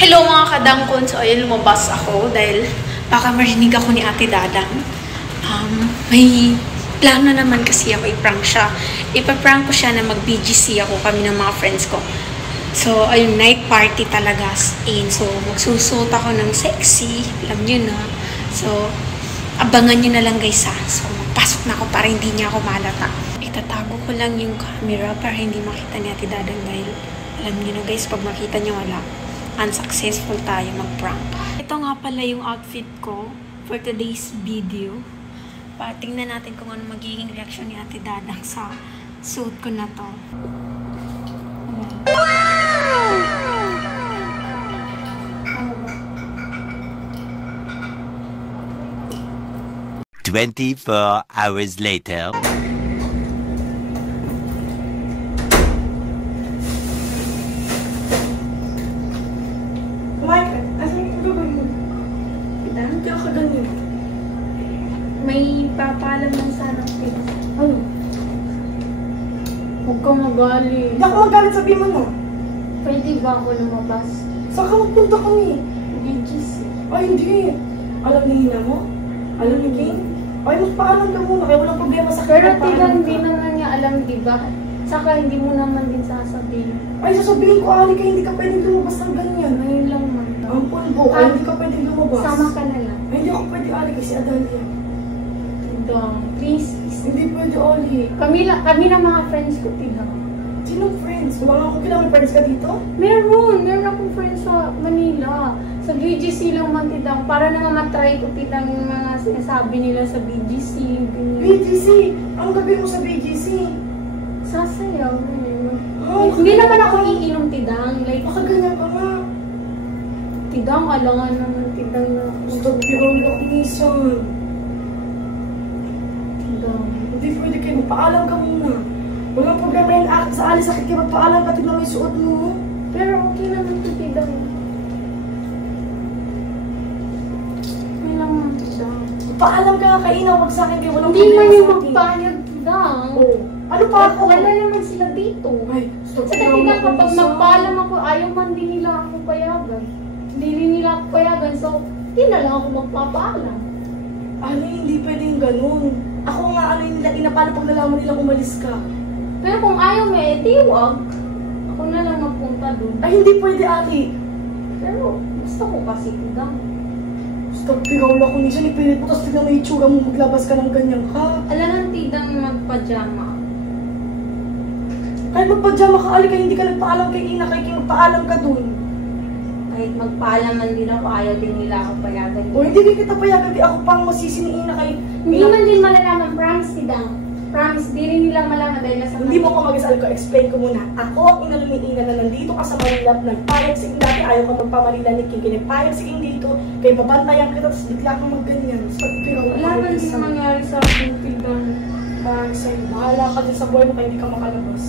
Hello mga kadangkon. So ayun, lumabas ako dahil baka marinig ako ni Ate Dadang. May plano naman kasi ako i-prank siya. Ipaprank ko siya na mag-BGC ako kami ng mga friends ko. So ayun, night party talaga. So magsusuot ako ng sexy. Alam nyo na. So abangan nyo na lang guys ha. So magpasok na ako para hindi niya ako malata. Itatago ko lang yung camera para hindi makita ni Ate Dadang dahil alam nyo na guys, pag makita nyo wala, unsuccessful tayo mag-prank. Ito nga pala yung outfit ko for today's video. Tingnan natin kung ano magiging reaction ni Ate Dadang sa suit ko na to. Wow! 24 hours later. May papalam lang sana ko. Ano? Huwag kang magalit. Hindi ako magalit, sabihin mo na. Pwede ba ako lumabas? Saan ka magpunta kami? BGC. Ay, hindi. Alam ni Hina mo? Alam ni King? Ay, magpaalam ka muna. Kaya walang problema sa Pero tigang hindi naman niya alam, diba? Saka hindi mo naman din sasabihin. Ay, sasabihin ko, Ali, kaya hindi ka pwedeng lumabas ng ganyan. Ngayon lang man. Ang pulbo, kaya hindi ka pwedeng lumabas. Sama ka na lang. Ay, hindi ako pwede, Ali, kasi Adalia. Please. Hindi pwede, Ali. Kami na mga friends ko, Tidang. Sinong friends? Wala ako kailangan friends ka dito? Meron akong friends sa Manila. Sa BGC lang man, Tidang. Para naman matry ko, Tidang, yung mga sinasabi nila sa BGC. BGC? Ang gabi mo sa BGC? Sasayaw. Hindi naman ako iinom, Tidang. Like, baka ganyan ka nga. Tidang, alangan naman, Tidang na. Gusto ko yung minsan. Hindi pwede kayo, magpaalam ka muna. Walang problema yung sa alis sakit kayo, magpaalam ka, tignan mo yung suot mo. Pero okay naman ito, Tidang. May lang mga Tidang. Magpaalam ka nga kay Ina, wag sa akin kayo, walang hindi problema man sa yung akin. magpahayag, Tidang. Oh. Ano pa ako? Wala naman sila dito. Ay, sa Tidang, kapag magpaalam ako, ayaw man din nila ako payagan. Hindi rin nila ako payagan, so hindi na lang ako magpapaalam. Ali, hindi pwedeng ganun. Ako nga, ano yung nila, inapala pag nalaman nilang umalis ka. Pero kung ayaw mo, di wag. Ako na lang magpunta doon. Ay, hindi pwede, Ali. Pero gusto ko kasi, Tidang. Gusto, pigaw lang ko niya, ipilit mo, tapos tignan mo yung itsura mo, maglabas ka ng ganyan ka. Alam ng Tidang magpajama. Kahit magpajama ka, Ali, kaya hindi ka nagpaalam kay Ina, kaya magpaalam ka dun. Kahit magpaalaman din ako, ayaw din nila ako payagan. O hindi rin kita payagan, di ako pang masisi ni Ina kay... Hindi man din malalaman, promise, Tidang. Promise, di rin nila malaman dahil nasa... Hindi mo ko mag-isal ko, explain ko muna. Ako ang inalo ni Ina na nandito ka sa Manila, nagpayag si Ina, ayaw ka magpamalila ni King, kinipayag si King dito, kaya babantayan kita, tapos bigla kang magganyan. Wala man din mangyari sa akin, Tidang. Parang sa'yo, bahala ka din sa buhay mo kaya hindi ka makalabas.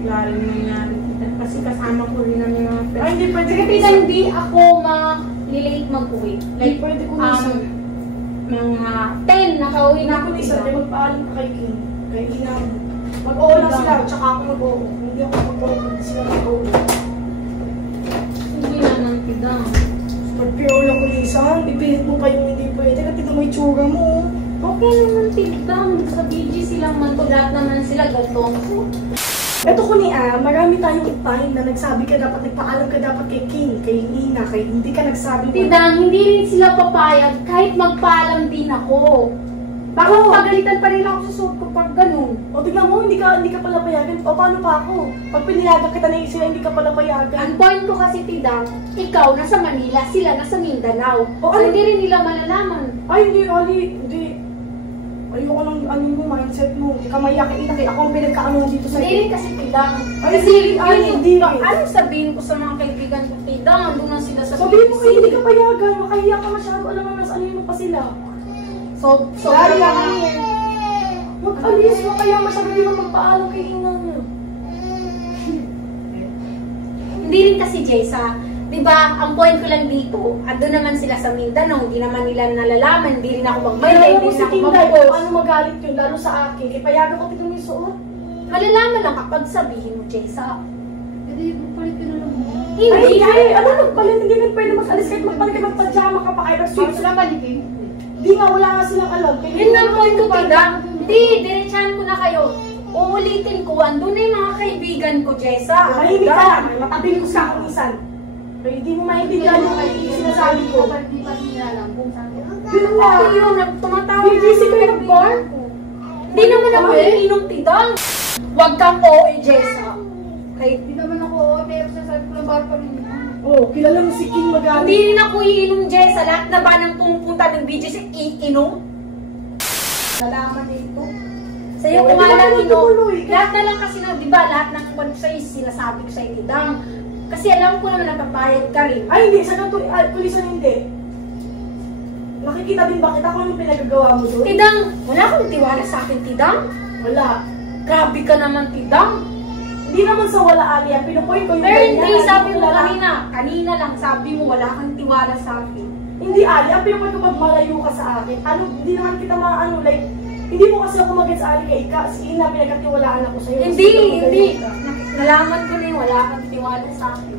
Wala rin nangyari, Tidang. Kasi kasama ko rin ang mga friends. Ay, hindi pwede. Kasi Tidang, hindi ako ma-relate mag-uwi. Like, pwede ko minsan. Mga 10, nakauwi na ako, Tidang. Kaya magpaalam ka kay King, kay Ina mo. Mag-oo lang sila, tsaka ako mag-oo. Hindi ako mag-oo, hindi sila mag-oo. Hindi naman, Tidang. Pag-piro lang ko minsan, ipilit mo pa yung hindi pwede. Kaya tignan mo yung tsura mo. Okay naman, Tidang. Sa BGC lang man to, lahat naman sila gatong. Ito ko marami tayong time na nagsabi ka dapat, nagpaalam ka dapat kay King, kay Ina, kay hindi ka nagsabi. Tidang, hindi rin sila papayag kahit magpaalam din ako. Baka pagalitan pa rin ako sa suot ko pag ganun. O tignan mo, hindi ka pala payagan. O paano pa ako? Pag pinilagan kita na sila, hindi ka pala payagan. Ang point ko kasi, Tidang, ikaw nasa Manila, sila nasa Mindanao. O, so, hindi rin nila malalaman. Ay, hindi, Ali, hindi. Ayoko ng mo, mindset mo. Hindi ka mayakin, Ina, kaya ako ang pinagkaano dito sa... Hindi rin kasi, Tidang. Ay, Kasi hindi. Anong sabihin ko sa mga kaibigan ko, Tidang? Andun na sila sa sabihin mo kayo, BGC. hindi ka payagan. Makahiya ka masyado. Alam mo, nasa ano mo pa sila. So, Lari lang kami. Mag-alis mo kaya masyado di mo magpaalam kay Ina niya. Hindi rin kasi, Jessa. Diba, ang point ko lang dito, andun naman sila sa Mindanao, hindi naman nila nalalaman, hindi rin ako magmaylay, hindi rin ako mag-post. Paano magalit yun, lalo sa akin? Ipayagan ko ito yung suot. Malalaman lang kapag sabihin mo, Jessa. Hindi, magpalit ka na lang mo. Hindi! Ay, ano nagpalit? Hindi ka pwede mag-alis kahit magpalit ka mag-pajama ka pa kahit Para nag-switch. sila palitin. Di nga, wala nga silang alam. Yun ang point ko, Tidang. Hindi, diretsahan ko na kayo. Uulitin ko, andun na yung mga kaibigan ko, Jessa. Mahimik ka lang. Matabil ko sa akin minsan. Kaya hindi mo maintindihan yung sinasabi ko. Hindi pa nila alam kung saan ko. Yun nga. Yun, tumatawag BGC kayo nag-bar? Hindi naman ako iinom, Tidang. Huwag kang OA, Jessa. Kahit Hindi naman ako, pero sasabi ko lang bar pa rin. Oo, kilala mo si King Magali. hindi rin ako iinom, Jessa. Lahat na ba ng pumupunta ng BGC, iinom? Nalaman dito. Sa'yo, Oo, kung di ba lang naman inom. tumuloy? Lahat na lang kasi, di ba, lahat ng kwan sa'yo, sinasabi ko sa'yo, Tidang. Kasi alam ko naman napapayag ka rin. Ay, hindi. Sa tulisan hindi. Nakikita din ba kita kung anong pinagagawa mo doon? Tidang, wala kang tiwala sa akin, Tidang. Wala. Grabe ka naman, Tidang. Hindi naman sa wala, Ali. Ang pinupoint ko yung Pero ganyan, hindi, sabi mo wala. kanina lang, sabi mo wala kang tiwala sa akin. Hindi, Ali. Ang pinupoint ko pag malayo ka sa akin. Ano, hindi naman kita maano, like, hindi mo kasi ako mag-gets, Ali, kay Ika. Si Ina, pinagkatiwalaan ako sa'yo. Hindi, Kasi ikaw hindi. magaling ka. Nalaman ko na yung wala kang tiwala sa akin.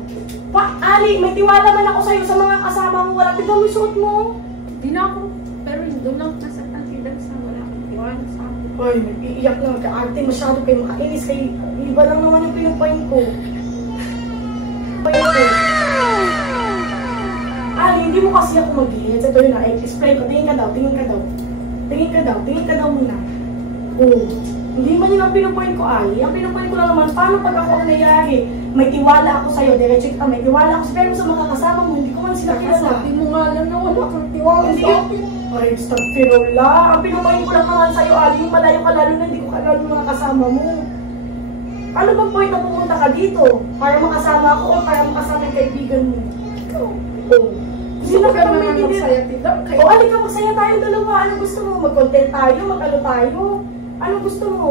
Pa, Ali, may tiwala man ako sa'yo sa mga kasama mo. Wala, tignan mo yung suot mo. Hindi na ako, pero doon lang nasaktan si Dad sa wala kang tiwala sa akin. Ay, nag-iiyak na. Ka-arte masyado kayo makainis. Kayo, iba lang naman yung pinupoint ko. Ali, hindi mo kasi ako mag-hits. Ito yun na, explain ko. Tingin ka daw, tingin ka daw. Tingin ka daw, tingin ka daw muna. Oo. Hindi man yun ang pinupoint ko, Ali. Ang pinupoint ko lang naman, paano pag ako ang nangyayari? May tiwala ako sa'yo, diretso kita, may tiwala ako. Pero sa mga kasama mo, hindi ko man sila kilala. Sabi mo nga lang na wala kang tiwala Hindi sa yun. akin. Ay, stagfirula. Ang pinupoint ko lang naman sa'yo, Ali, yung malayo ka lalo na hindi ko kalala yung mga kasama mo. Ano bang point na pumunta ka dito? Para makasama ako o para makasama yung kaibigan mo? Ikaw. Oo. Hindi na kita maintindihan. Tidang. O, alika, magsaya tayo dalawa. Ano gusto mo? Mag-content tayo? Mag-ano tayo? Ano gusto mo?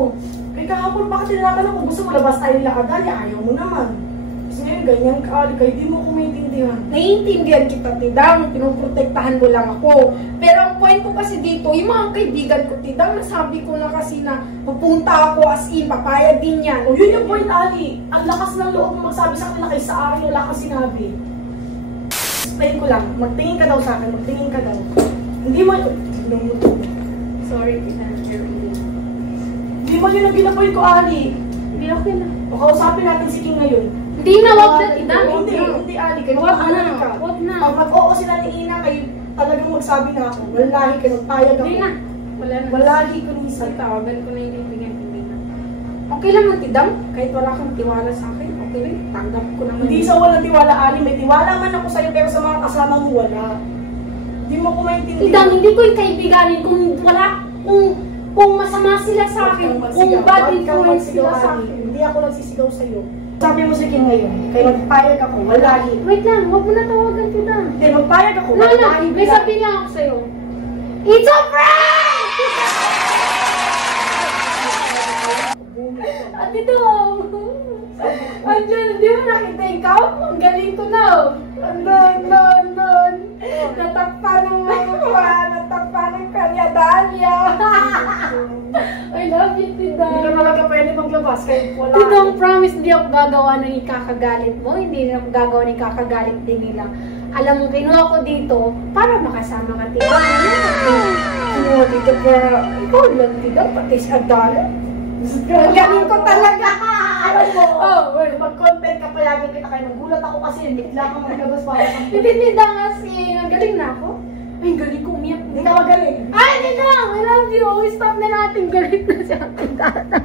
Kaya kahapon pa ka tinatanong kung gusto mo labas tayo lakad, Ali, ayaw mo naman. Kasi ngayon, ganyan ka, Ali, kaya di mo ako maintindihan. Naiintindihan kita, Tidang. Pinoprotektahan mo lang ako. Pero ang point ko kasi dito, yung mga kaibigan ko, Tidang, nasabi ko na kasi na pupunta ako as in, papayag din yan. O, yun yung point, Ali. Ang lakas ng loob mo magsabi sa akin na kaysa akin, wala kang sinabi. Explain ko lang, magtingin ka daw sa akin, magtingin ka daw. Hindi mo, tignan mo to. Sorry, Tidang. Hindi mo yun ang ginapoint ko, Ali. Hindi, okay na. O, kausapin natin si King ngayon. Hindi na, wag na, Tidang. Hindi, Ali. Kaya Wag na, makakalan ka. wag na. Pag mag-oo sila ni Ina, kayo talagang magsabi na ako. Walahi ka, magpayag ako. Hindi na. Wala na. Walahi ko minsan. Tawagan ko na yung kaibigan, hindi na. Okay lang ang Tidang. Kahit wala kang tiwala sa akin, okay rin. Tanggap ko naman. Hindi sa walang tiwala, Ali. May tiwala man ako sa'yo, pero sa mga kasama mo, wala. Hindi mo ko maintindihan. Tidang, hindi ko yung kaibiganin kung wala, kung masama sila sa akin, kung bad influence sila sa akin. Hindi ako nagsisigaw sa'yo. Sabi mo sa King ngayon, kaya magpayag ako, walahi. Wait lang, huwag mo na tawagan, Tidang. Hindi, magpayag ako, No, walahi. may sabihin lang ako sa'yo. It's a prank! Ate Dong! Andyan, di mo nakita ikaw? Ang galing ko na. Andun. Natakpan ng mga natakpan ng kanya-danya. I love you, Tidang. Hindi ka talaga pwede maglabas, kaya wala. Tidang, promise, hindi ako gagawa ng ikakagalit mo. Hindi rin ako gagawa ng ikakagalit din nila. Alam mo, kinuha ko dito para makasama ka, Tidang. Kinuha dito para ikaw lang, Tidang, pati sa dala. Galing ko talaga. Alam mo, Oh, well, mag-content ka payagan kita kayo. Nagulat ako kasi bigla kang maglabas para kang hindi, Tidang, kasi galing na ako. Ay, galing ko umiyak. Hindi ka magaling. Ay, Tidang, I love you. Stop na natin. Galit na si Ate Dada.